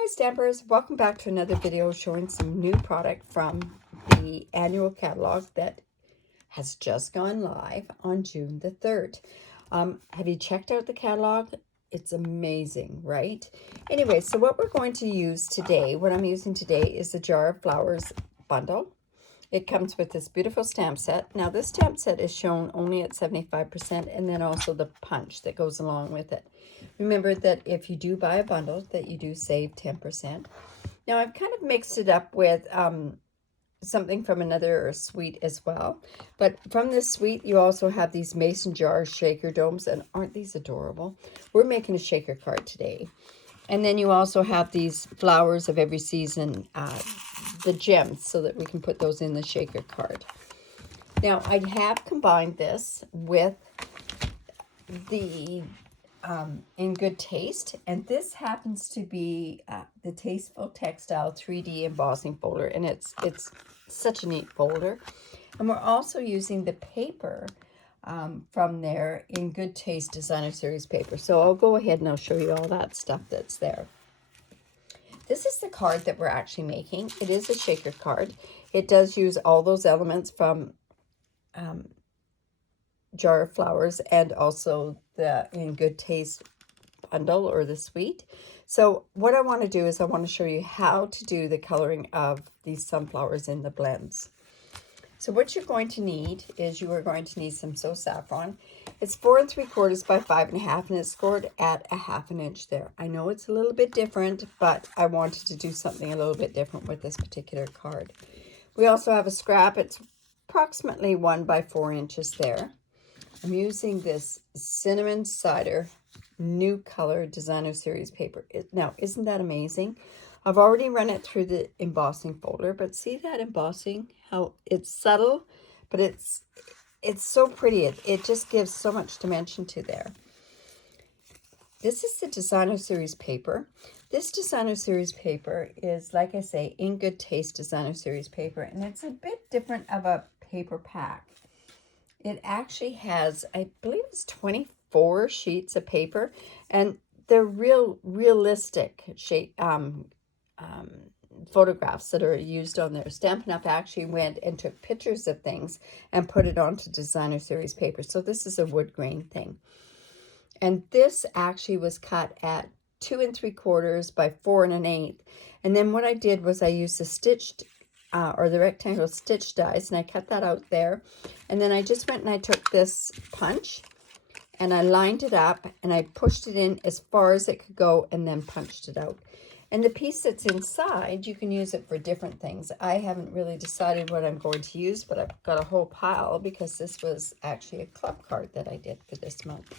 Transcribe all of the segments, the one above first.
Hi Stampers, welcome back to another video showing some new product from the annual catalog that has just gone live on June the 3rd. Have you checked out the catalog? It's amazing, right? Anyway, so what we're going to use today, what I'm using today is the Jar of Flowers bundle. It comes with this beautiful stamp set. Now this stamp set is shown only at 75% and then also the punch that goes along with it. Remember that if you do buy a bundle that you do save 10%. Now I've kind of mixed it up with something from another suite as well. But from this suite you also have these mason jar shaker domes, and aren't these adorable? We're making a shaker card today. And then you also have these flowers of every season, the gems, so that we can put those in the shaker card. Now, I have combined this with the In Good Taste, and this happens to be the Tasteful Textile 3D embossing folder, and it's such a neat folder. And we're also using the paper from there, In Good Taste Designer Series paper. So I'll go ahead and I'll show you all that stuff that's there. This is the card that we're actually making. It is a shaker card. It does use all those elements from Jar of Flowers and also the In Good Taste bundle or the suite. So what I want to do is I want to show you how to do the coloring of these sunflowers in the blends. So what you're going to need is you are going to need some So Saffron. It's 4 3/4 by 5 1/2, and it's scored at 1/2 inch there. I know it's a little bit different, but I wanted to do something a little bit different with this particular card. We also have a scrap. It's approximately 1 by 4 inches there. I'm using this Cinnamon Cider New Color Designer Series paper. Now, isn't that amazing? I've already run it through the embossing folder, but see that embossing? How it's subtle, but it's so pretty. It just gives so much dimension to there. This is the Designer Series paper. This Designer Series paper is, like I say, In Good Taste Designer Series paper, and it's a bit different of a paper pack. It actually has, I believe it's 24 sheets of paper, and they're realistic shape photographs that are used on there. Stampin' Up actually went and took pictures of things and put it onto Designer Series paper. So this is a wood grain thing. And this actually was cut at 2 3/4 by 4 1/8. And then what I did was I used the stitched or the rectangle stitch dies, and I cut that out there. And then I just went and I took this punch and I lined it up and I pushed it in as far as it could go and then punched it out. And the piece that's inside, you can use it for different things. I haven't really decided what I'm going to use, but I've got a whole pile because this was actually a club card that I did for this month.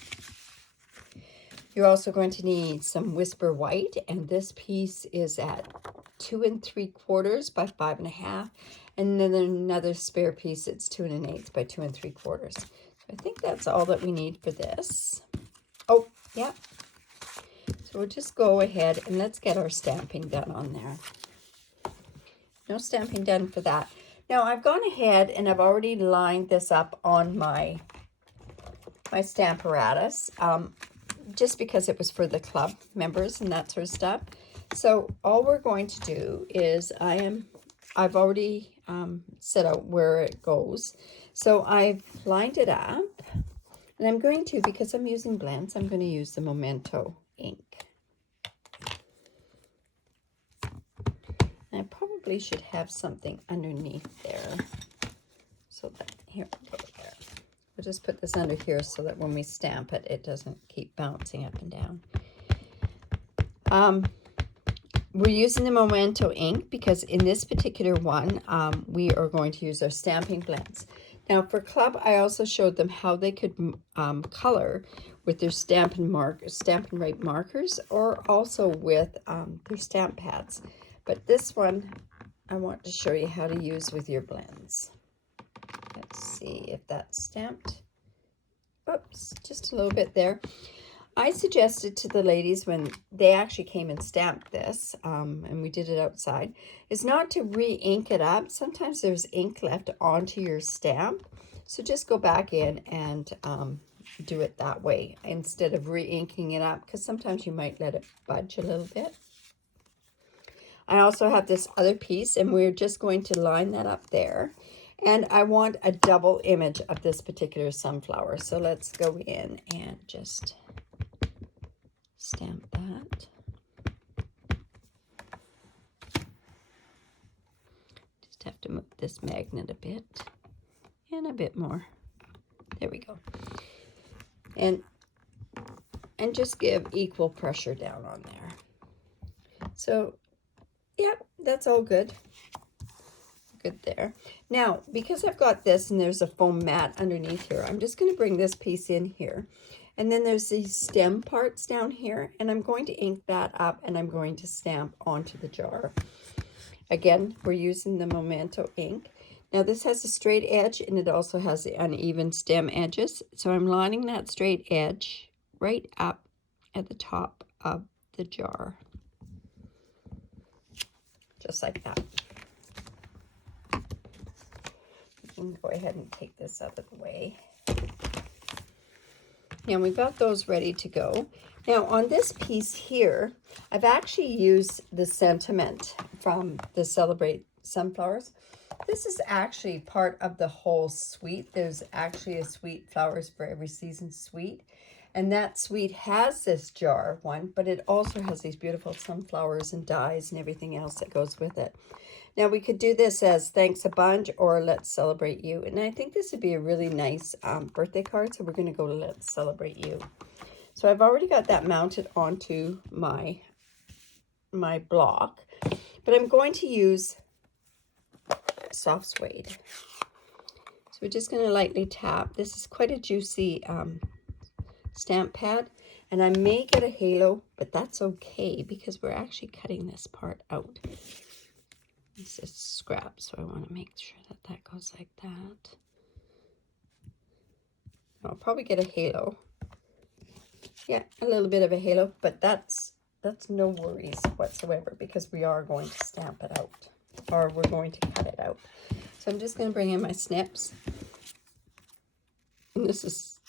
You're also going to need some Whisper White, and this piece is at 2 3/4 by 5 1/2. And then another spare piece, it's 2 1/8 by 2 3/4. So I think that's all that we need for this. Oh, yeah. So we'll just go ahead and let's get our stamping done on there. No stamping done for that. Now I've gone ahead and I've already lined this up on my Stamparatus, just because it was for the club members and that sort of stuff. So all we're going to do is I've already set out where it goes. So I've lined it up, and I'm going to, because I'm using blends, I'm going to use the Memento ink. And I probably should have something underneath there. So that, here we go there. We'll just put this under here so that when we stamp it, it doesn't keep bouncing up and down. We're using the Memento ink because in this particular one, we are going to use our Stampin Blends. Now for club, I also showed them how they could color with their Stampin' Right markers, or also with their stamp pads. But this one, I want to show you how to use with your blends. Let's see if that's stamped. Oops, just a little bit there. I suggested to the ladies when they actually came and stamped this, and we did it outside, is not to re-ink it up. Sometimes there's ink left onto your stamp. So just go back in and do it that way instead of re-inking it up, because sometimes you might let it budge a little bit. I also have this other piece, and we're just going to line that up there. And I want a double image of this particular sunflower. So let's go in and just stamp that. Just have to move this magnet a bit and a bit more. There we go. And just give equal pressure down on there. So, yeah, that's all good. Good there. Now, because I've got this and there's a foam mat underneath here, I'm just going to bring this piece in here. And then there's these stem parts down here, and I'm going to ink that up and I'm going to stamp onto the jar. Again, we're using the Memento ink. Now this has a straight edge and it also has the uneven stem edges. So I'm lining that straight edge right up at the top of the jar. Just like that. You can go ahead and take this out of the way. Now we've got those ready to go. Now on this piece here, I've actually used the sentiment from the Celebrate Sunflowers. This is actually part of the whole suite. There's actually a suite, Flowers for Every Season suite. And that suite has this jar one, but it also has these beautiful sunflowers and dies and everything else that goes with it. Now we could do this as Thanks a Bunch or Let's Celebrate You. And I think this would be a really nice birthday card. So we're going to go to Let's Celebrate You. So I've already got that mounted onto my block. But I'm going to use soft suede. So we're just going to lightly tap. This is quite a juicy stamp pad. And I may get a halo, but that's okay because we're actually cutting this part out. This is scrap, so I want to make sure that that goes like that. I'll probably get a halo. Yeah, a little bit of a halo, but that's no worries whatsoever because we are going to stamp it out, or we're going to cut it out. So I'm just going to bring in my snips. And this is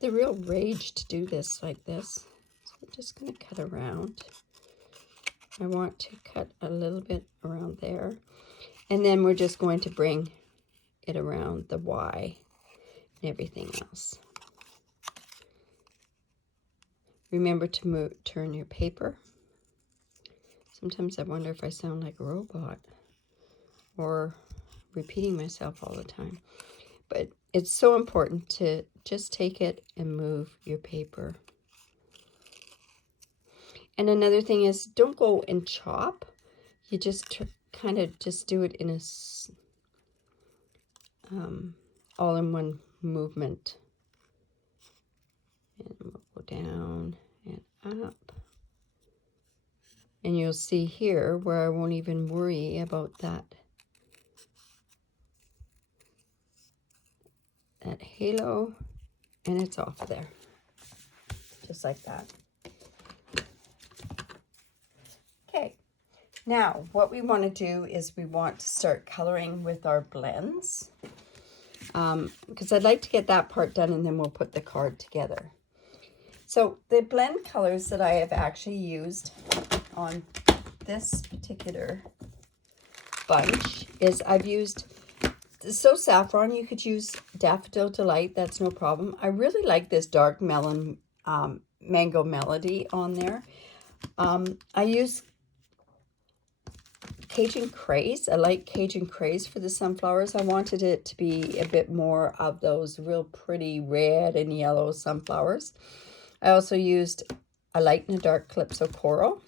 the real rage to do this like this. So I'm just going to cut around. I want to cut a little bit around there. And then we're just going to bring it around the Y and everything else. Remember to turn your paper. Sometimes I wonder if I sound like a robot or repeating myself all the time. But it's so important to just take it and move your paper. And another thing is, don't go and chop. You just kind of just do it in a all-in-one movement. And we'll go down and up. And you'll see here where I won't even worry about that halo, and it's off of there. Just like that. Okay, now what we want to do is we want to start coloring with our blends. Because I'd like to get that part done and then we'll put the card together. So the blend colors that I have actually used on this particular bunch is I've used So Saffron. You could use Daffodil Delight, that's no problem. I really like this Dark Melon Mango Melody on there. I use Cajun Craze. I like Cajun Craze for the sunflowers. I wanted it to be a bit more of those real pretty red and yellow sunflowers. I also used a light and a dark Calypso Coral,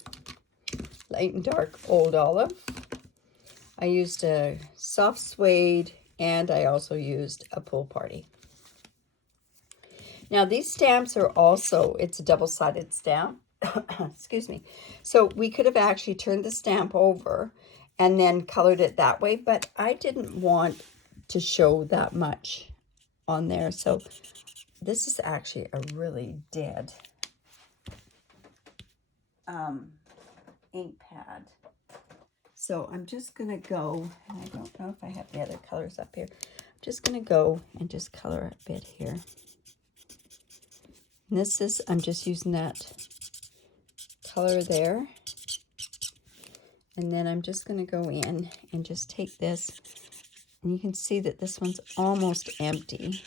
light and dark Old Olive. I used a soft suede, and I also used a Pool Party. Now these stamps are also, it's a double-sided stamp. Excuse me. So we could have actually turned the stamp over and then colored it that way, but I didn't want to show that much on there. So this is actually a really dead ink pad. So I'm just going to go, and I don't know if I have the other colors up here. I'm just going to go and just color a bit here. And this is, I'm just using that color there. And then I'm just going to go in and just take this, and you can see that this one's almost empty.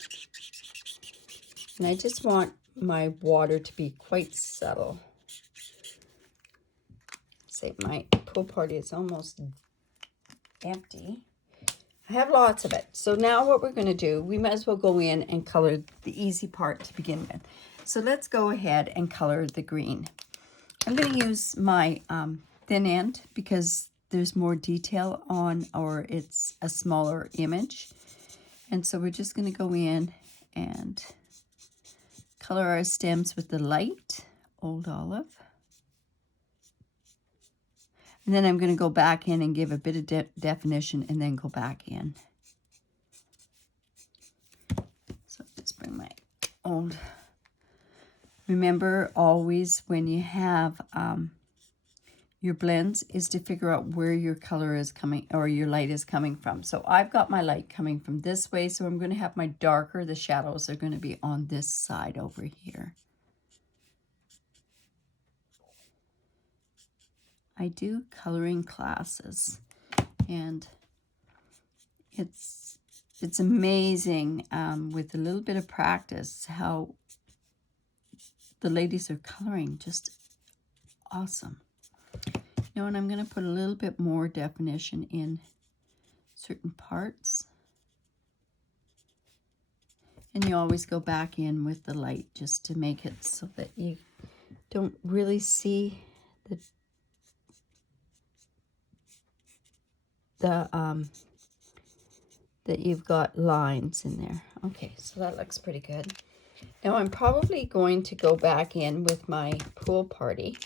And I just want my water to be quite subtle. Say my pool party is almost empty. I have lots of it. So now what we're going to do, we might as well go in and color the easy part to begin with. So let's go ahead and color the green. I'm going to use my thin end because there's more detail on, or it's a smaller image. And so we're just going to go in and color our stems with the light Old Olive. And then I'm going to go back in and give a bit of definition and then go back in. So let's bring my old... Remember always when you have your blends is to figure out where your color is coming, or your light is coming from. So I've got my light coming from this way, so I'm going to have my darker, the shadows are going to be on this side over here. I do coloring classes, and it's amazing with a little bit of practice how the ladies are coloring just awesome. You know, and I'm going to put a little bit more definition in certain parts. And you always go back in with the light just to make it so that you don't really see that you've got lines in there. Okay, so that looks pretty good. Now I'm probably going to go back in with my pool party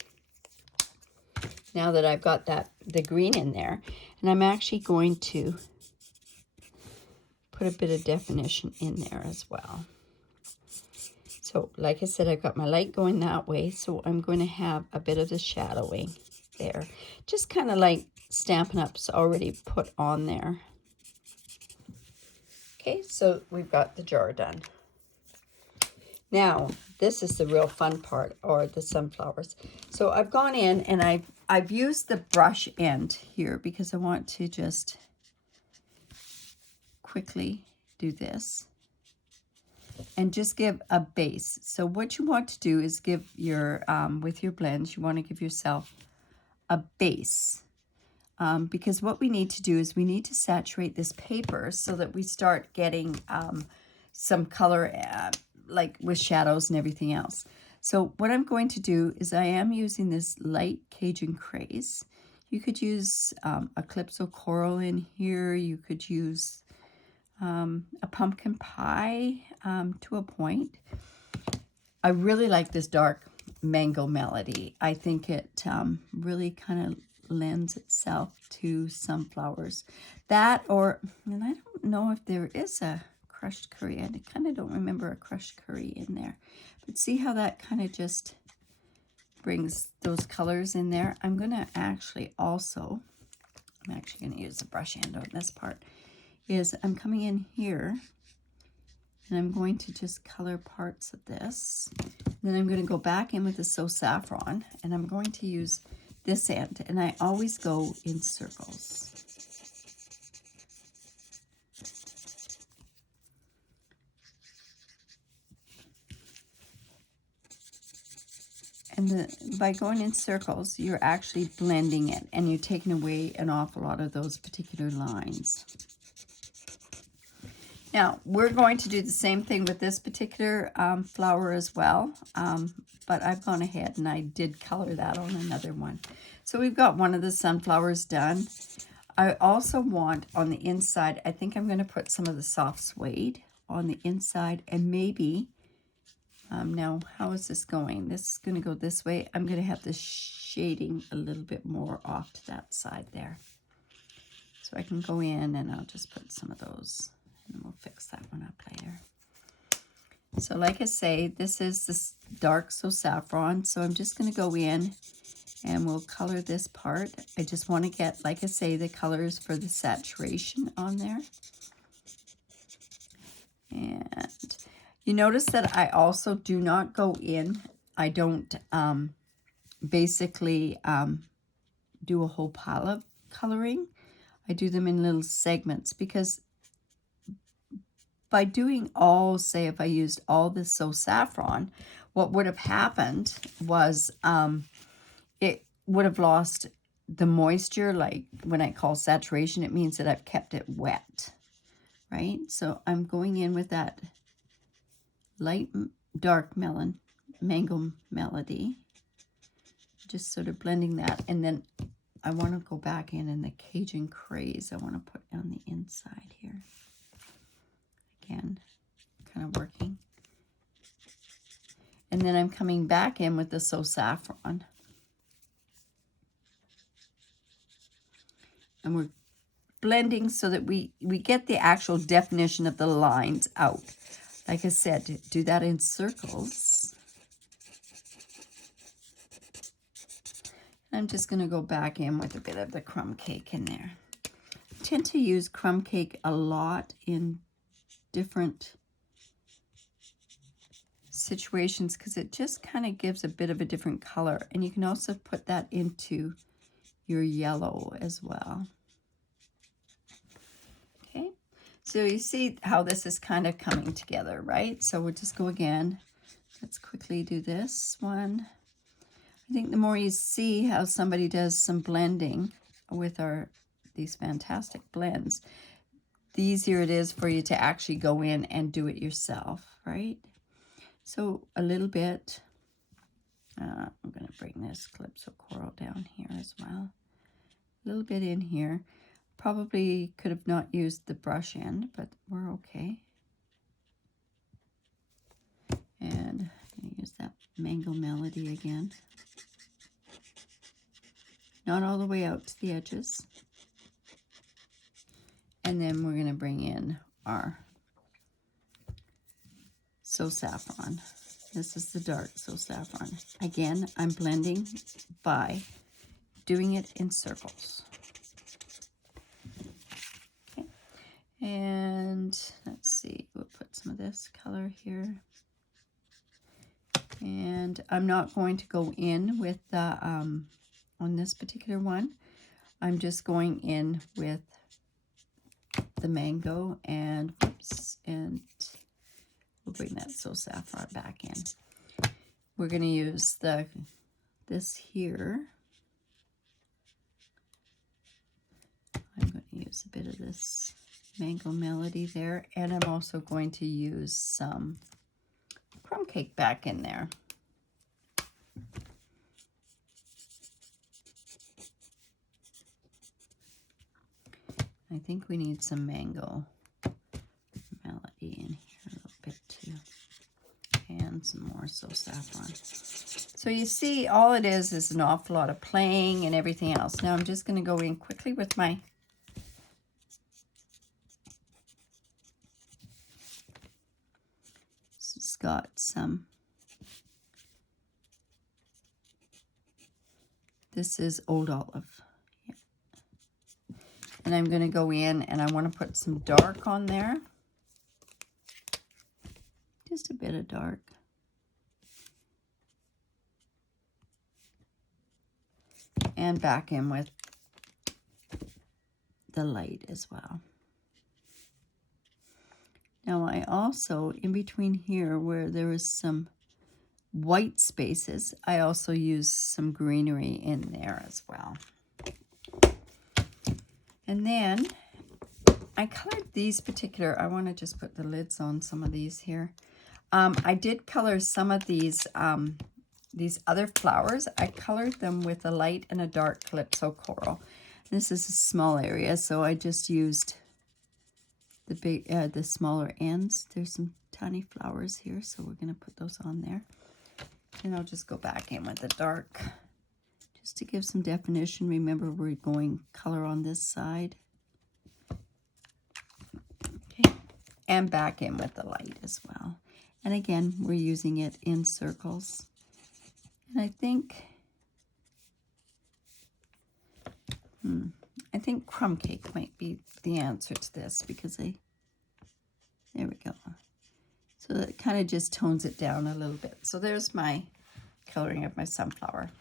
now that I've got the green in there, and I'm actually going to put a bit of definition in there as well. So like I said, I've got my light going that way, so I'm going to have a bit of the shadowing there, just kind of like Stampin' Up's already put on there. Okay, so we've got the jar done. Now, this is the real fun part, or the sunflowers. So I've gone in and I've used the brush end here because I want to just quickly do this and just give a base. So what you want to do is give your, with your blends, you want to give yourself a base. Because what we need to do is we need to saturate this paper so that we start getting some color like with shadows and everything else. So what I'm going to do is I am using this light Cajun Craze. You could use a Calypso Coral in here. You could use a pumpkin pie to a point. I really like this dark mango melody. I think it really kind of lends itself to sunflowers. That, or, and I don't know if there is a crushed curry. I kind of don't remember a crushed curry in there. But see how that kind of just brings those colors in there. I'm going to actually also, I'm actually going to use the brush end on this part, is I'm coming in here and I'm going to just color parts of this. And then I'm going to go back in with the So Saffron, and I'm going to use this end, and I always go in circles. And by going in circles, you're actually blending it, and you're taking away an awful lot of those particular lines. Now, we're going to do the same thing with this particular flower as well, but I've gone ahead and I did color that on another one. So we've got one of the sunflowers done. I also want on the inside, I think I'm going to put some of the soft suede on the inside, and maybe, now how is this going? This is going to go this way. I'm going to have the shading a little bit more off to that side there. So I can go in and I'll just put some of those, and we'll fix that one up later. So like I say, this is this dark So Saffron. So I'm just going to go in and we'll color this part. I just want to get, like I say, the colors for the saturation on there. And you notice that I also do not go in. I don't basically do a whole pile of coloring. I do them in little segments, because by doing all, say if I used all this So Saffron, what would have happened was it would have lost the moisture. Like when I call saturation, it means that I've kept it wet, right? So I'm going in with that light dark mango melody, just sort of blending that, and then I want to go back in the Cajun Craze. I want to put on the inside here. Again, kind of working. And then I'm coming back in with the So Saffron. And we're blending so that we get the actual definition of the lines out. Like I said, do that in circles. I'm just going to go back in with a bit of the crumb cake in there. I tend to use crumb cake a lot in different situations because it just kind of gives a bit of a different color. And you can also put that into your yellow as well. Okay, so you see how this is kind of coming together, right? So we'll just go again. Let's quickly do this one. I think the more you see how somebody does some blending with these fantastic blends, the easier it is for you to actually go in and do it yourself, right? So a little bit, I'm going to bring this Calypso Coral down here as well. A little bit in here. Probably could have not used the brush end, but we're okay. And I'm going to use that Mango Melody again. Not all the way out to the edges. And then we're going to bring in our So Saffron. This is the dark So Saffron. Again, I'm blending by doing it in circles. Okay. And let's see, we'll put some of this color here. And I'm not going to go in with the, on this particular one, I'm just going in with the mango and, oops, and we'll bring that So Saffron back in. We're going to use this here. I'm going to use a bit of this Mango Melody there, and I'm also going to use some crumb cake back in there. I think we need some Mango Melody in here a little bit too. And some more So Saffron. So you see, all it is an awful lot of playing and everything else. Now I'm just going to go in quickly with my it's got some, this is Old Olive. Yeah. And I'm going to go in and I want to put some dark on there. Just a bit of dark. And back in with the light as well. Now I also, in between here where there is some white spaces, I also use some greenery in there as well. And then I colored these particular, I want to just put the lids on some of these here. I did color some of these other flowers. I colored them with a light and a dark Calypso Coral. This is a small area, so I just used the smaller ends. There's some tiny flowers here, so we're going to put those on there. And I'll just go back in with the dark, just to give some definition. Remember, we're going color on this side. Okay, and back in with the light as well. And again, we're using it in circles. And I think crumb cake might be the answer to this, because there we go. So that kind of just tones it down a little bit. So there's my coloring of my sunflower.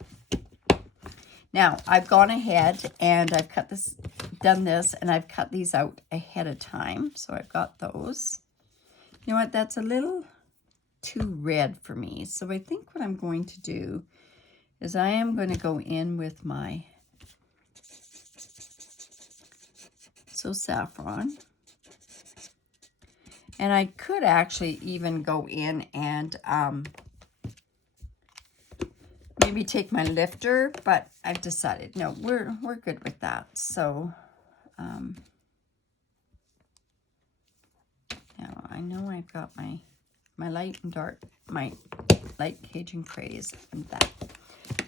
Now, I've gone ahead and I've done this, and I've cut these out ahead of time. So I've got those. You know what? That's a little too red for me. So I think what I'm going to do is I am going to go in with my Saffron. And I could actually even go in and maybe take my lifter, but I've decided, no, we're good with that. So now I know I've got my light and dark, my light Cajun Craze and that.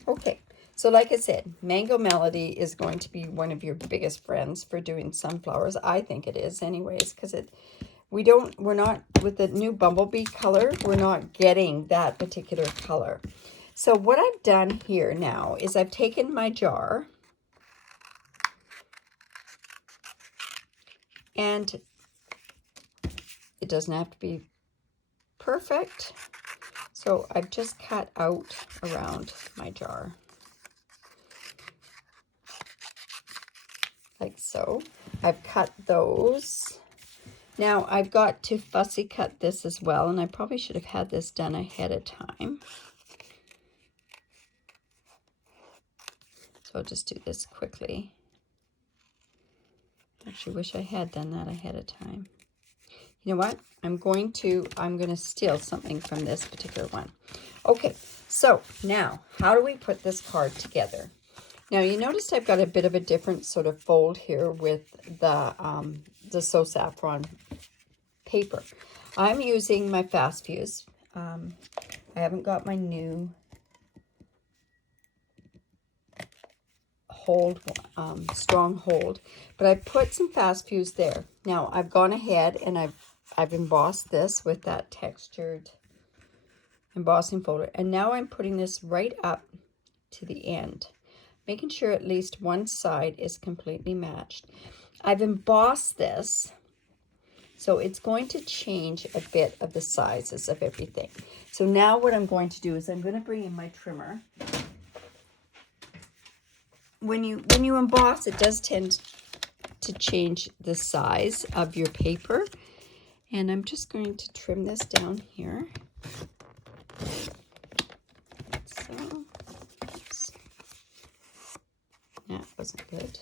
Okay, so like I said, Mango Melody is going to be one of your biggest friends for doing sunflowers. I think it is anyways, because we're not, with the new Bumblebee color, we're not getting that particular color. So what I've done here now is I've taken my jar and it doesn't have to be perfect. So I've just cut out around my jar. Like so. I've cut those. Now I've got to fussy cut this as well, and I probably should have had this done ahead of time. So I'll just do this quickly. Actually wish I had done that ahead of time. You know what? I'm going to steal something from this particular one. Okay, so now how do we put this card together? Now you noticed I've got a bit of a different sort of fold here with the So Saffron paper. I'm using my Fast Fuse. I haven't got my new hold, strong hold, but I put some Fast Fuse there. Now I've gone ahead and I've embossed this with that textured embossing folder, and now I'm putting this right up to the end, making sure at least one side is completely matched. I've embossed this, so it's going to change a bit of the sizes of everything. So now what I'm going to do is I'm going to bring in my trimmer. When you emboss, it does tend to change the size of your paper. And I'm just going to trim this down here. So, that wasn't good.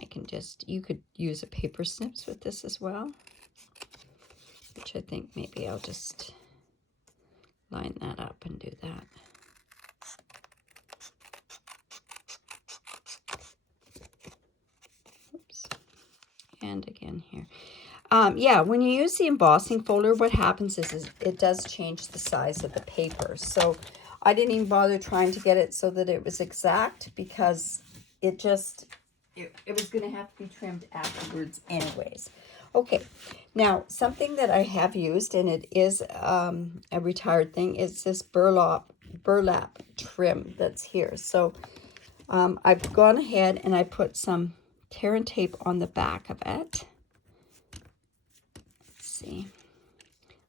I can you could use a paper snips with this as well, which I think maybe I'll just line that up and do that. Oops. And again here. Yeah, when you use the embossing folder, what happens is it does change the size of the paper. So I didn't even bother trying to get it so that it was exact, because it was going to have to be trimmed afterwards anyways. Okay, now something that I have used, and it is a retired thing, is this burlap trim that's here. So I've gone ahead and I put some tear and tape on the back of it. See,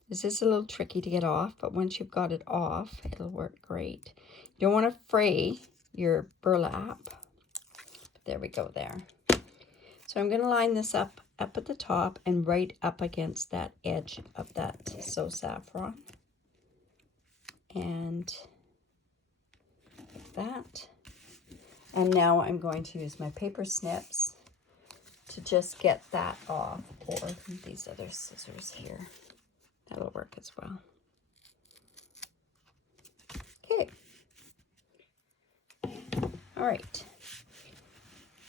this is a little tricky to get off, but once you've got it off, it'll work great. You don't want to fray your burlap. There we go there. So I'm going to line this up at the top and right up against that edge of that So Saffron. And like that. And now I'm going to use my paper snips to just get that off, or these other scissors here. That'll work as well. Okay. All right.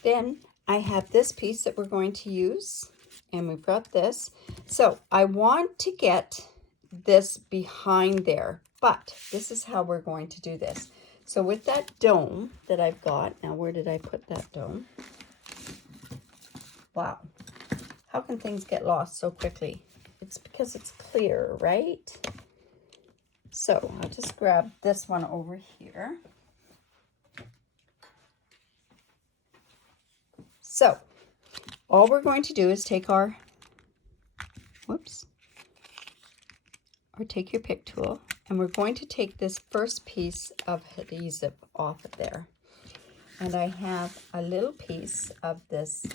Then I have this piece that we're going to use, and we've got this. So I want to get this behind there, but this is how we're going to do this. So with that dome that I've got, now where did I put that dome? Wow, how can things get lost so quickly? It's because it's clear, right? So I'll just grab this one over here. So all we're going to do is take take your pick tool and we're going to take this first piece of adhesive off of there. And I have a little piece of this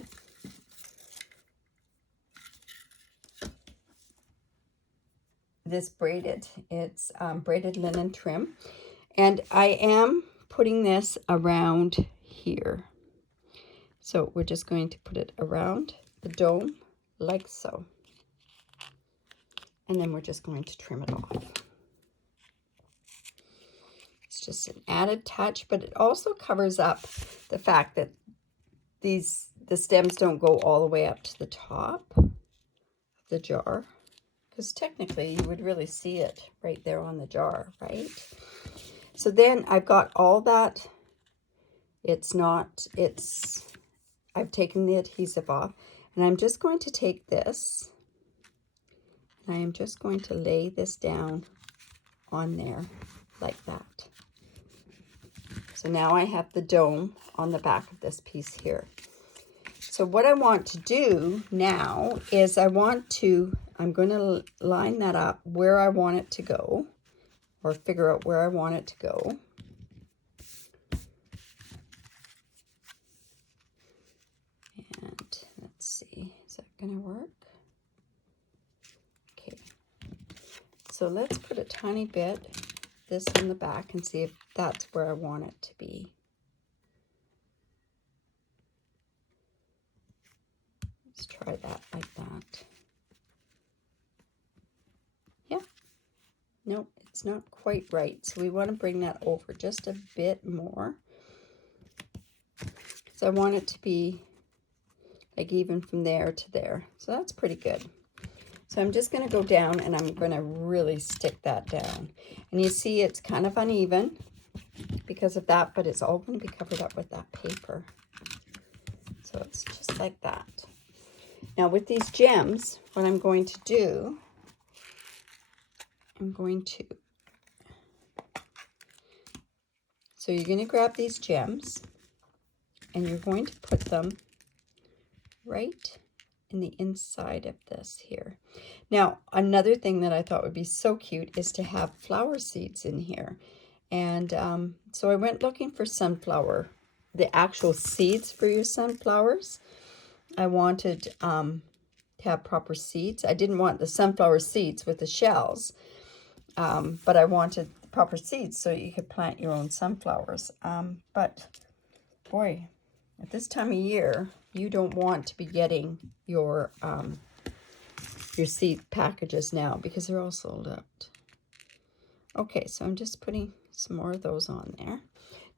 braided, it's braided linen trim, and I am putting this around here. So we're just going to put it around the dome like so, and then we're just going to trim it off. It's just an added touch, but it also covers up the fact that the stems don't go all the way up to the top of the jar, because technically you would really see it right there on the jar, right? So then I've got all that. I've taken the adhesive off, and I'm just going to take this, and I am just going to lay this down on there like that. So now I have the dome on the back of this piece here. So what I want to do now is I'm going to line that up where I want it to go, or figure out where I want it to go. And let's see, is that going to work? Okay, so let's put a tiny bit this on the back and see if that's where I want it to be. Let's try that like that. Yeah, nope, it's not quite right. So we want to bring that over just a bit more. So I want it to be like even from there to there. So that's pretty good. So I'm just going to go down, and I'm going to really stick that down. And you see it's kind of uneven because of that, but it's all going to be covered up with that paper. So it's just like that. Now with these gems, what I'm going to do, so you're going to grab these gems, and you're going to put them right in the inside of this here. Now, another thing that I thought would be so cute is to have flower seeds in here. And so I went looking for sunflower, the actual seeds for your sunflowers. I wanted to have proper seeds. I didn't want the sunflower seeds with the shells, but I wanted proper seeds so you could plant your own sunflowers. But boy, at this time of year, you don't want to be getting your seed packages now because they're all sold out. Okay, so I'm just putting some more of those on there.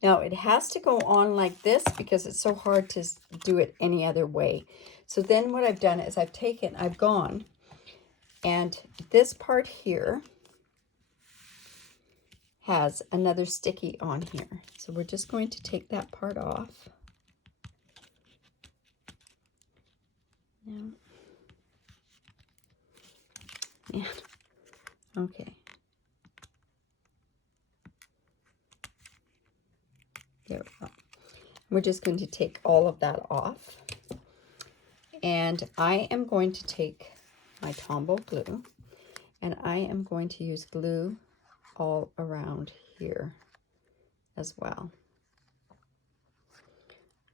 Now it has to go on like this because it's so hard to do it any other way. So then what I've done is I've gone, and this part here has another sticky on here. So we're just going to take that part off. Yeah. Okay. There we go. We're just going to take all of that off. And I am going to take my Tombow glue, and I am going to use glue all around here as well,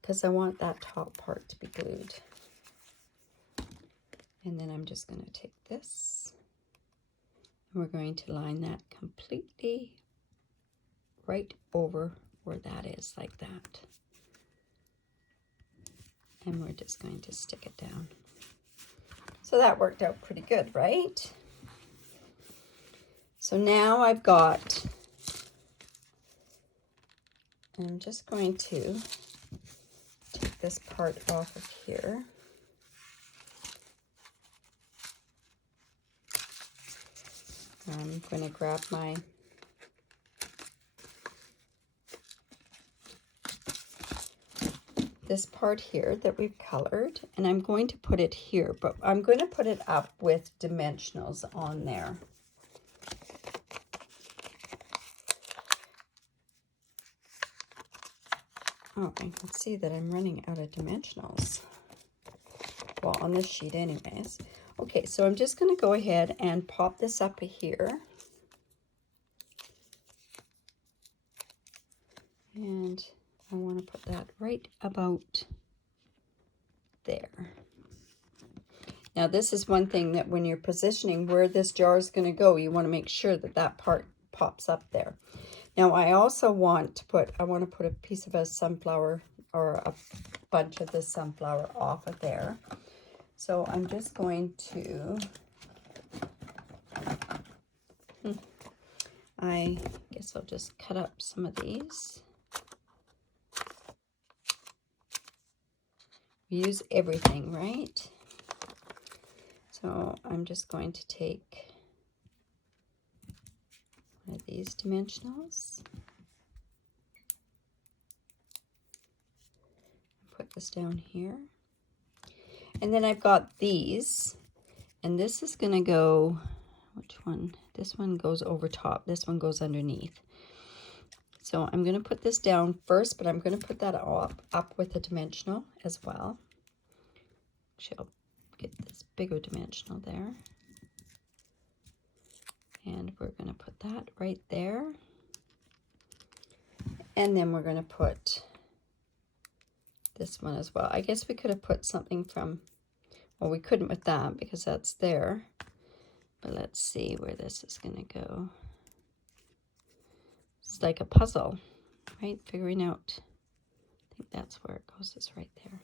because I want that top part to be glued. And then I'm just going to take this, and we're going to line that completely right over where that is, like that. And we're just going to stick it down. So that worked out pretty good, right? So now I've got, I'm just going to take this part off of here. I'm going to grab my this part here that we've colored, and I'm going to put it here, but I'm going to put it up with dimensionals on there. Oh, I can see that I'm running out of dimensionals. Well, on this sheet anyways. Okay, so I'm just going to go ahead and pop this up here. that right about there. Now this is one thing that when you're positioning where this jar is going to go, you want to make sure that that part pops up there. Now I also want to put, a piece of a sunflower or a bunch of the sunflower off of there. So I'm just going to, I guess I'll just cut up some of these. We use everything, right? So I'm just going to take one of these dimensionals. Put this down here. And then I've got these, and this is going to go, which one? This one goes over top, this one goes underneath. So I'm going to put this down first, but I'm going to put that up with a dimensional as well. Actually, I'll get this bigger dimensional there. And we're going to put that right there. And then we're going to put this one as well. I guess we could have put something from, well, we couldn't with that because that's there. But let's see where this is going to go. It's like a puzzle, right? Figuring out, I think that's where it goes, is right there.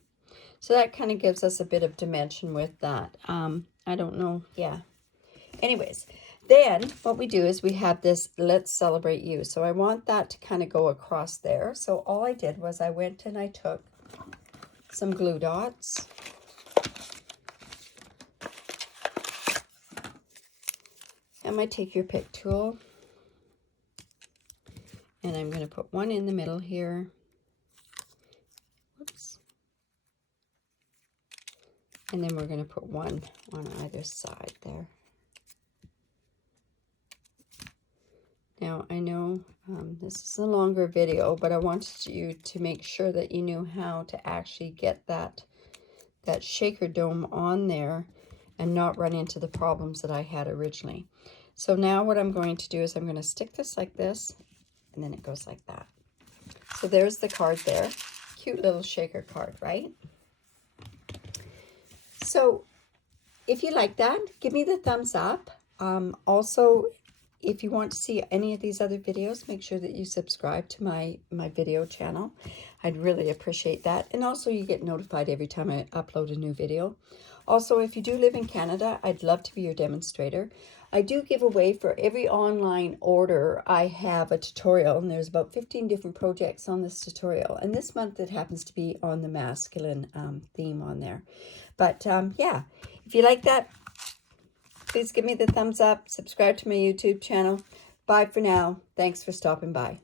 So that kind of gives us a bit of dimension with that. I don't know, yeah. Anyways, then what we do is we have this Let's Celebrate You. So I want that to kind of go across there. So all I did was I went and I took some glue dots. I might take your pick tool. And I'm going to put one in the middle here. Whoops. And then we're going to put one on either side there. Now, I know this is a longer video, but I wanted you to make sure that you knew how to actually get that shaker dome on there and not run into the problems that I had originally. So now what I'm going to do is I'm going to stick this like this, and then it goes like that. So there's the card there. Cute little shaker card, right? So if you like that, give me the thumbs up. Also, if you want to see any of these other videos, make sure that you subscribe to my video channel. I'd really appreciate that. And also you get notified every time I upload a new video. Also, if you do live in Canada, I'd love to be your demonstrator. I do give away for every online order. I have a tutorial, and there's about 15 different projects on this tutorial. And this month it happens to be on the masculine theme on there. But yeah, if you like that, please give me the thumbs up, subscribe to my YouTube channel. Bye for now. Thanks for stopping by.